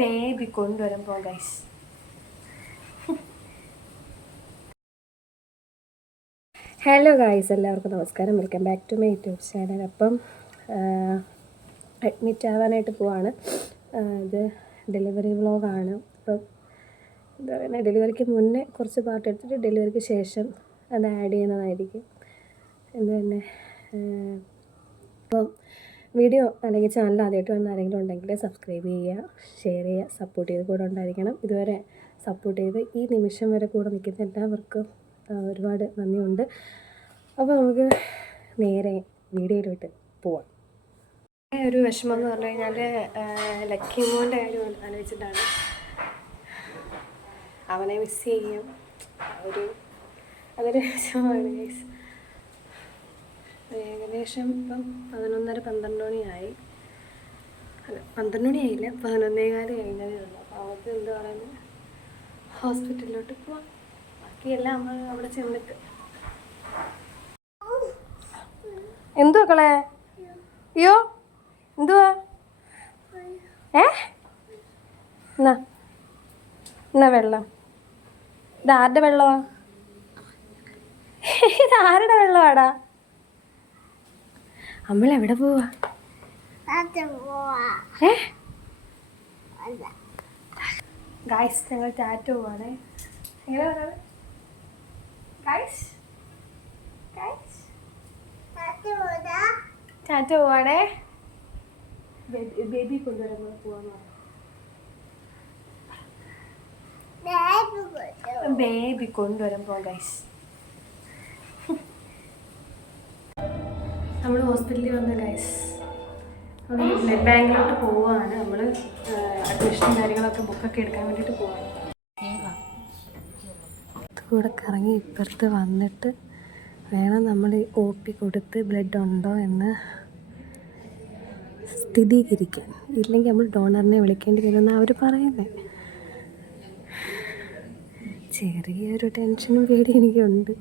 Baby കൊണ്ടുവരുമ്പോൾ guys. Hello guys, എല്ലാവർക്കും നമസ്കാരം. Welcome back to my YouTube channel. അപ്പം അഡ്മിറ്റ് ആവാനായിട്ട് പോവാണ്. ഇത് ഡെലിവറി വ്ളോഗാണ്. അപ്പം എന്താ പറയുക, ഡെലിവറിക്ക് മുന്നേ കുറച്ച് പാർട്ട് എടുത്തിട്ട് ഡെലിവറിക്ക് ശേഷം അത് ആഡ് ചെയ്യുന്നതായിരിക്കും. എന്ത് തന്നെ അപ്പം വീഡിയോ അല്ലെങ്കിൽ ചാനൽ ആദ്യമായിട്ട് വന്ന ആരെങ്കിലും ഉണ്ടെങ്കിൽ സബ്സ്ക്രൈബ് ചെയ്യുക, ഷെയർ ചെയ്യുക, സപ്പോർട്ട് ചെയ്ത് കൂടെ ഉണ്ടായിരിക്കണം. ഇതുവരെ സപ്പോർട്ട് ചെയ്ത് ഈ നിമിഷം വരെ കൂടെ നിൽക്കുന്ന എല്ലാവർക്കും ഒരുപാട് നന്ദിയുണ്ട്. അപ്പോൾ നമുക്ക് നേരെ വീഡിയോയിലോട്ട് പോവാം. ഒരു വിഷമം എന്ന് പറഞ്ഞു കഴിഞ്ഞാൽ ലക്കി മോൻ്റെ കാര്യം ആലോചിച്ചിട്ടാണ്. അവനെ മിസ് ചെയ്യും. അതൊരു വിഷമമാണ് ഗൈസ്. ഏകദേശം ഇപ്പം 11:30-12 മണിയായി. അല്ല, 12 മണിയായില്ല, 11:15 കഴിഞ്ഞതേ ഉള്ളൂ. അപ്പോൾ അവർക്ക് എന്താ പറയുന്നത്, ഹോസ്പിറ്റലിലോട്ട് പോവാം. ബാക്കിയെല്ലാം നമ്മൾ അവിടെ ചെന്നിട്ട്. എന്തുവാ കളെ? അയ്യോ എന്തുവാ? എന്നാ വെള്ളം. ഇതാരുടെ വെള്ളമാ? ഇതാരുടെ വെള്ളമാടാ? നമ്മളെവിടെ പോവാ? ഗൈസ്, ഞങ്ങൾ ടാറ്റ പോവാണേ. എങ്ങനെ പറയാ ഗൈസ്? ടാറ്റ പോവാണേ. ബേബി കൊണ്ടുവരുമ്പോൾ പോവാന്ന് പറഞ്ഞു. ബേബി കൊണ്ടുവരുമ്പോൾ ഗൈസ് നമ്മൾ ഹോസ്പിറ്റലിൽ വന്ന ഗൈസ്. നമ്മൾ ബ്ലഡ് ബാങ്കിലോട്ട് പോവുകയാണ്. നമ്മൾ അഡ്മിഷനും കാര്യങ്ങളൊക്കെ ബുക്കൊക്കെ എടുക്കാൻ വേണ്ടിയിട്ട് പോവാണ്. കൂടെ കറങ്ങി ഇപ്പുറത്ത് വന്നിട്ട് വേണം നമ്മൾ OP കൊടുത്ത് ബ്ലഡ് ഉണ്ടോ എന്ന് സ്ഥിരീകരിക്കാൻ. ഇല്ലെങ്കിൽ നമ്മൾ ഡോണറിനെ വിളിക്കേണ്ടി വരുമെന്ന് അവർ പറയുന്നത്. ചെറിയൊരു ടെൻഷനും പേടി എനിക്കുണ്ട്.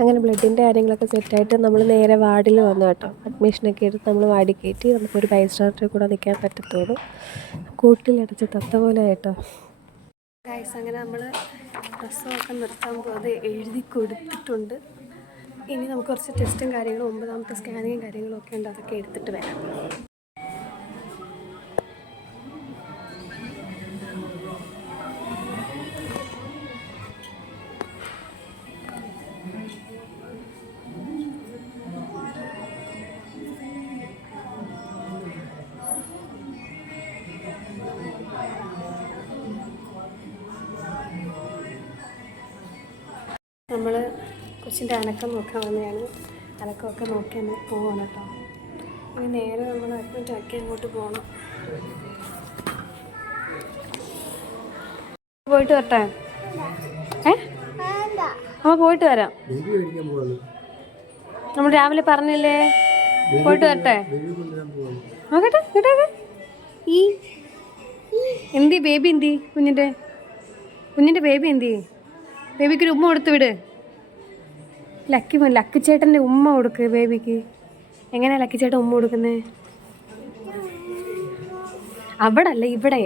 അങ്ങനെ ബ്ലഡിൻ്റെ കാര്യങ്ങളൊക്കെ സെറ്റായിട്ട് നമ്മൾ നേരെ വാർഡിൽ വന്നു കേട്ടോ. അഡ്മിഷനൊക്കെ എടുത്ത് നമ്മൾ വാർഡിൽ കയറ്റി. നമുക്കൊരു ബൈസ്റ്റാൻഡറിൽ കൂടെ നിൽക്കാൻ പറ്റത്തുള്ളൂ. കൂട്ടിലടച്ച് തത്ത പോലെ കേട്ടോ ഗൈസ്. അങ്ങനെ നമ്മൾ പ്രസവമൊക്കെ നിർത്താൻ പോകാതെ എഴുതി കൊടുത്തിട്ടുണ്ട്. ഇനി നമുക്ക് കുറച്ച് ടെസ്റ്റും കാര്യങ്ങളും 9ാമത്തെ സ്കാനിങ്ങും കാര്യങ്ങളും ഒക്കെ ഉണ്ട്. അതൊക്കെ എടുത്തിട്ട് വരാം. നമ്മൾ കൊച്ചിൻ്റെ അനക്കം നോക്കാൻ വന്നതാണ്. അനക്കമൊക്കെ നോക്കി നമ്മൾ പോവാണ് കേട്ടോ. ഇനി നേരെ നമ്മൾ അഡ്മിറ്റ് ആക്കി അങ്ങോട്ട് പോകണം. പോയിട്ട് വരട്ടെ? പോയിട്ട് വരാം. നമ്മൾ രാവിലെ പറഞ്ഞില്ലേ, പോയിട്ട് വരട്ടെ? നോക്കട്ടെ കേട്ടോ. ഈ എന്തി ബേബി? എന്തി കുഞ്ഞിൻ്റെ ബേബി? എന്തി ബേബിക്കൊരു ഉമ്മ കൊടുത്ത് വിട്. ലക്കി ചേട്ടൻ്റെ ഉമ്മ കൊടുക്ക് ബേബിക്ക്. എങ്ങനെയാ ലക്കി ചേട്ടൻ ഉമ്മ കൊടുക്കുന്നത്? അവിടെ അല്ല, ഇവിടെ.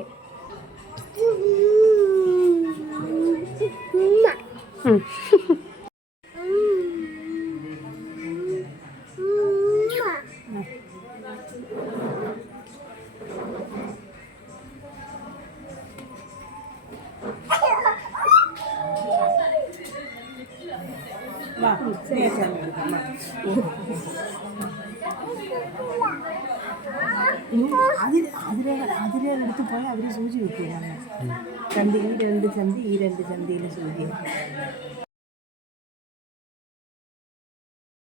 അതിലെടുത്ത് പോയി അവർ സൂചി വെക്കുക. രണ്ട് ചന്തി ഈ 2 ചന്തിയിൽ സൂചി.